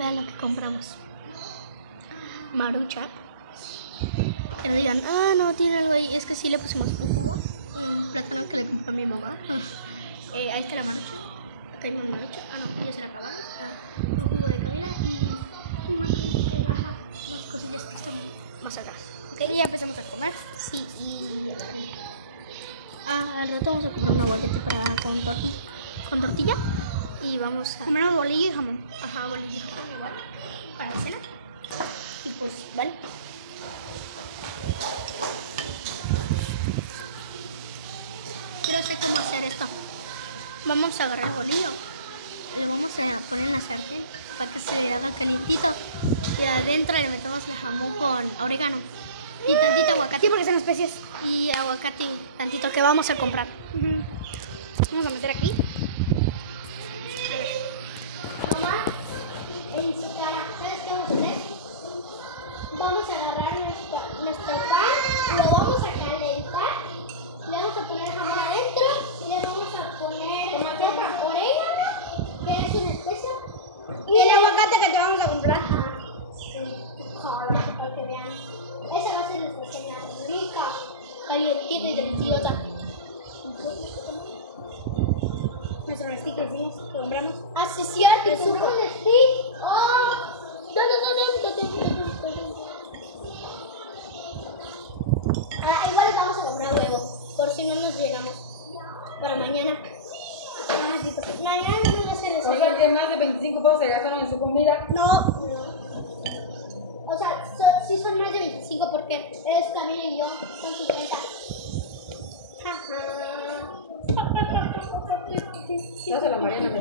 Vean lo que compramos. Maruchan. Que digan, ah, no, tiene algo ahí. Es que sí le pusimos plátano que le compró a mi mamá. Ahí está la Maruchan. Acá hay más Maruchan. Ah, no, ya se la acabó. Más atrás. Ok, ya empezamos a comer. Sí, y al rato vamos a comer una bolita con tortilla. Y vamos a comer un bolillo y jamón. Ajá, bolillo y jamón igual. Para la cena. Y pues, vale. Quiero sé cómo hacer esto. Vamos a agarrar el bolillo y vamos a poner en la sartén para que se le haga calientito. Y adentro le metemos el jamón con orégano y tantito aguacate. Sí, porque son especies. Y aguacate tantito que vamos a comprar. Vamos a meter aquí. Vamos a agarrar nuestro pan, lo vamos a calentar, le vamos a poner jamón adentro y le vamos a poner orégano, que es una especia, Y el aguacate que te vamos a comprar. para que vean. Esa va a ser nuestra cena rica, calientita y deliciosa. Nuestro stick que hicimos, que compramos. Ah, sí, cierto, compramos un stick. ¡Oh! Igual les vamos a comprar huevo, por si no nos llenamos. Para mañana. Mañana no nos va a hacer eso. O sea que más de 25 pesos se gastaron en su comida. No. O sea, sí son más de 25 porque es Camila y yo son 50. Dásela a Mariana, me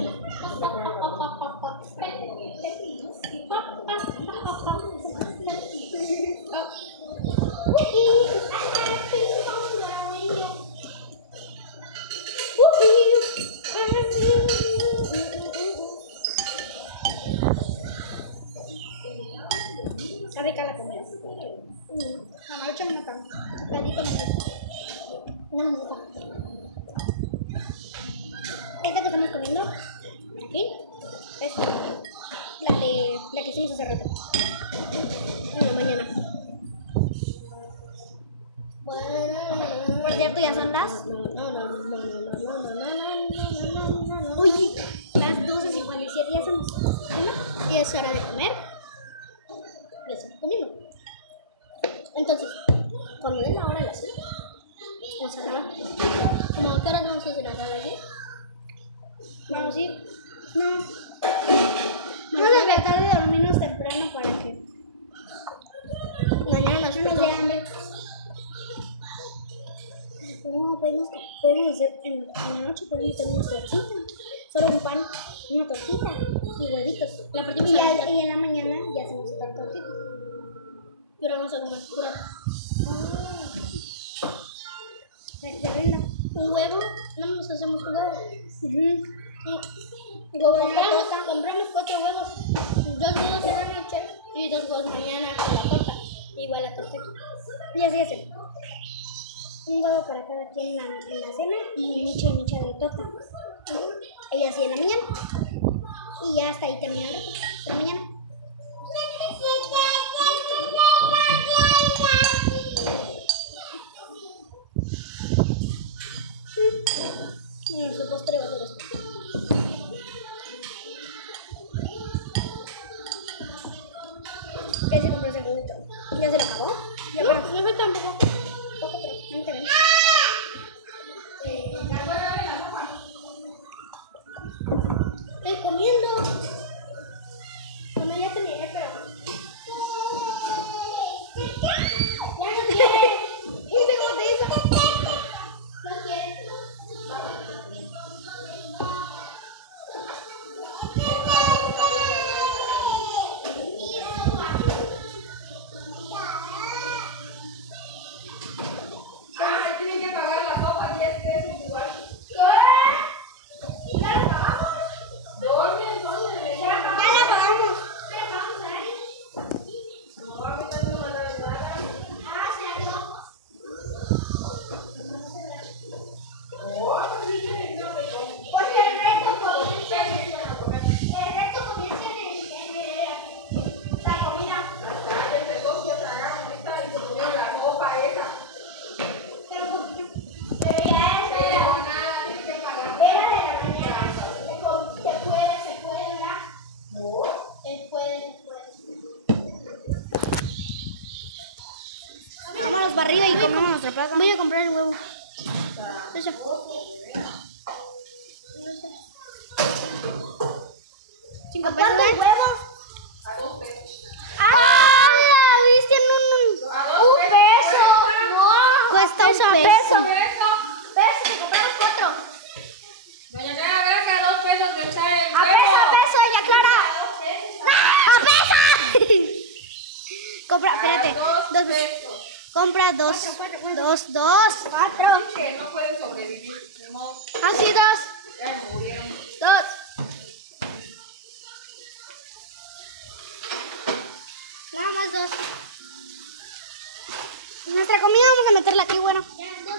Está rica la comida. La Maruchan no tanto. Gatito no. No me gusta. Esta que estamos comiendo aquí es la que hicimos hace rato. En la mañana. Por cierto, ya son las. Oye, las 12:57 ya son. Y es hora de comer. Y eso comiendo. Entonces, cuando den la hora de la cena, vamos a grabar. ¿Cómo a qué horas vamos a hacer la aquí? Vamos a ir. No. Vamos a tratar de dormirnos temprano para que Mañana nos no nos dé hambre. No, podemos hacer en la noche, podemos hacer una tortita. Solo un pan, una tortita y huevitos. La partimos Y, a la mitad. y en la mañana ya hacemos otra tortita. Pero vamos a comer pura. Ya ven, Un huevo, no nos hacemos un huevo. Compramos 4 huevos. 2 huevos en la noche y 2 huevos mañana con la torta. Igual la torta. Y así hacemos. Un huevo para cada quien en la cena y micha de torta. Y así en la mañana. Y ya hasta ahí termina el reto. Hasta la mañana. Nuestro postre va a ser esto. Ya se compró ese juguito. ¿Ya se lo acabó? Ya, No, pero me falta un poco. poco, pero no te ven. Estoy comiendo. Eso. 5 pesos. Aparte huevos. ¡Ah! ¿Viste Un peso. No. Cuesta un Peso a peso. peso. Peso, que compramos 4. Doña Clara, vea que a 2 pesos me está el A peso, ella Clara. ¡A peso! Compra, espérate. 2 pesos. Compra 2. 4. Que no pueden sobrevivir. Ni modo, Así 2. ya murieron. 2. Nada más 2. Nuestra comida vamos a meterla aquí, bueno. Ya, 2.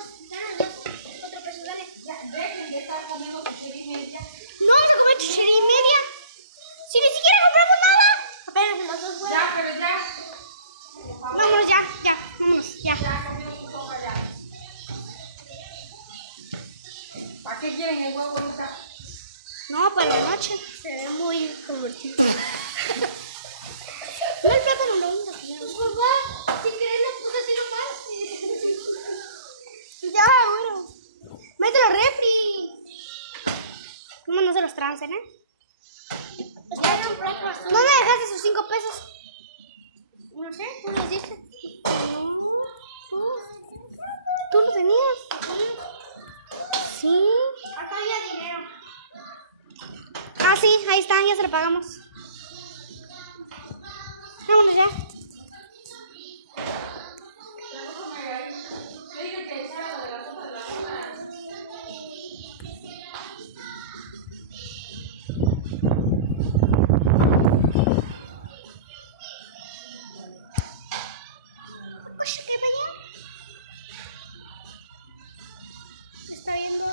4 pesos, dale. Ya, dejen de estar comiendo chuchería y media. No vamos a comer chuchería y media. Si ni siquiera compramos nada. Apenas en los 2 huevos. Ya, pero ya. Vámonos ya, vámonos, ya. Ya comieron su sopa ya. ¿Para qué quieren el huevo ahorita? No, para la noche. Se ve muy convertido. No, el plátano no usa. Papá, sin querer lo puse así nomás. Ya, bueno. Mételo al refri. ¿Cómo no se los trancen, Ya era un plato bastante. ¿No me dejaste sus 5 pesos? No sé, tú los diste. ¿Tú lo tenías? Sí. Acá había dinero. Ah, sí, ahí están, ya se lo pagamos. Vámonos ya. Oye, ¿qué vaya? Está viendo.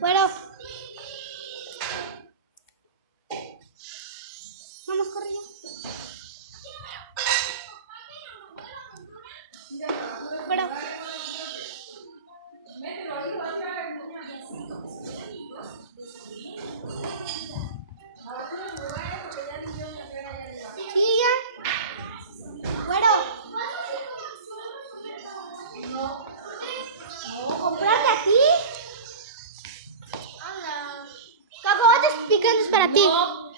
Bueno. Vamos, corre ya. Bueno. Sí, ya. Bueno. ¿Comprarte a ti? Cacahuates picantes para ti. No.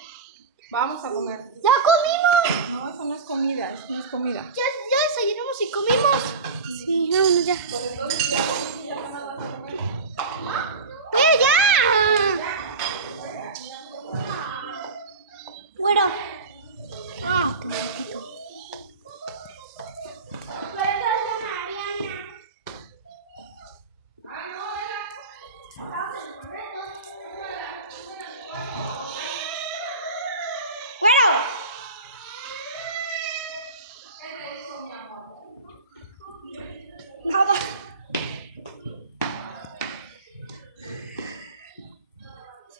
Vamos a comer. ¡Ya comimos! No, eso no es comida, eso no es comida. Ya desayunamos y comimos. Sí, vámonos ya. ¡Ya! Bueno. Ah, qué bonito. Bueno. Nada.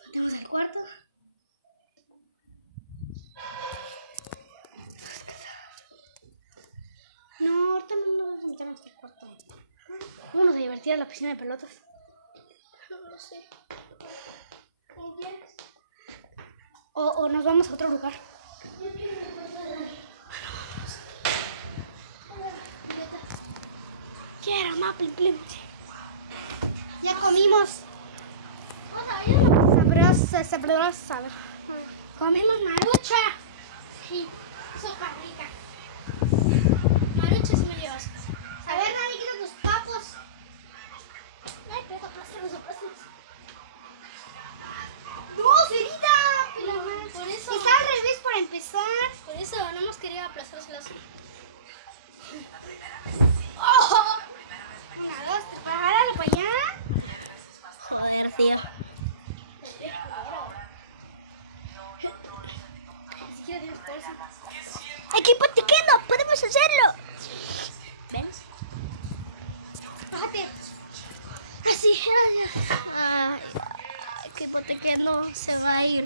Metemos al cuarto. No, ahorita no nos vamos a meter en nuestro cuarto. Vamos a divertir a la piscina de pelotas. No lo sé. ¿Con quién? O nos vamos a otro lugar. Quiero más plim plim. Ya comimos. Sabrosa. Comimos marucha. Sí, sopa rica. Marucha si me llevas. A ver, Dani, quita tus papos. Ay, pero aplástalos. ¡No, Cerita! Por eso. Está al revés para empezar. Por eso no hemos querido aplastárselas. ¡Oh! 1, 2, 3, páralo para allá. Joder, tío. Ni siquiera tienes bolsa. Equipo Tequeno, podemos hacerlo. ¿Ven? Bájate. Así. Ay, qué popote que no se va a ir.